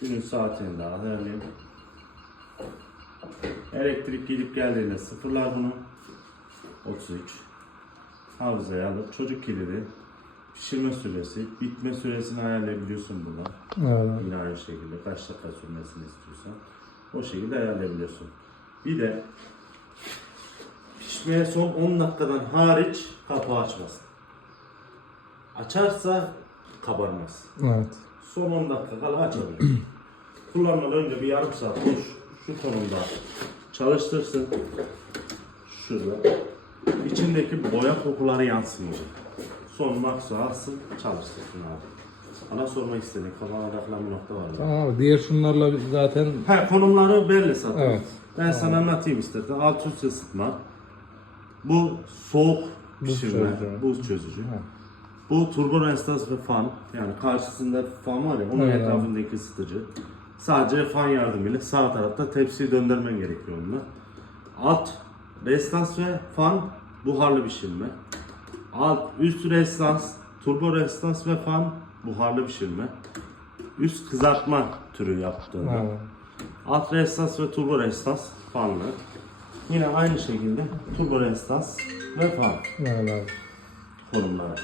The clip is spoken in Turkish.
Günün saatini daha ayarlayayım. Elektrik gidip geldiğinde sıfırlar bunu. 33. Hafızaya alıp çocuk kilidi, pişirme süresi, bitme süresini ayarlayabiliyorsun burada. Evet. Yine aynı şekilde kaç dakika sürmesini istiyorsan o şekilde ayarlayabiliyorsun. Bir de pişmeye son 10 dakikadan hariç kapağı açmasın. Açarsa kabarmaz. Evet. Son 10 dakika kala açabilir. Kullanmadan önce bir yarım saat şu, şu konumda çalıştırsın. Şurada. İçindeki boya kokuları yansımıyor. Son maksu alsın, çalıştırsın abi. Ana sormak istedim. Kafana takılan bir nokta var mı? Tamam abi. Diğer şunlarla zaten He, konumları belli zaten. Evet. Ben sana anlatayım istersen. Alt üst ısıtma. Bu soğuk pişirme, çözücü. buz çözücü. Evet. Bu turbo resistans ve fan. Yani karşısında fan var ya, onun Evet, etrafındaki ısıtıcı. Sadece fan yardımıyla sağ tarafta tepsiyi döndürmen gerekiyor onunla. Alt resistans ve fan buharlı pişirme. Alt üst resistans, turbo resistans ve fan buharlı pişirme. Üst kızartma türü yaptığında. evet. Alt resistans ve turbo resistans fanlı. Yine aynı şekilde turbo resistans ve fan Evet konumları.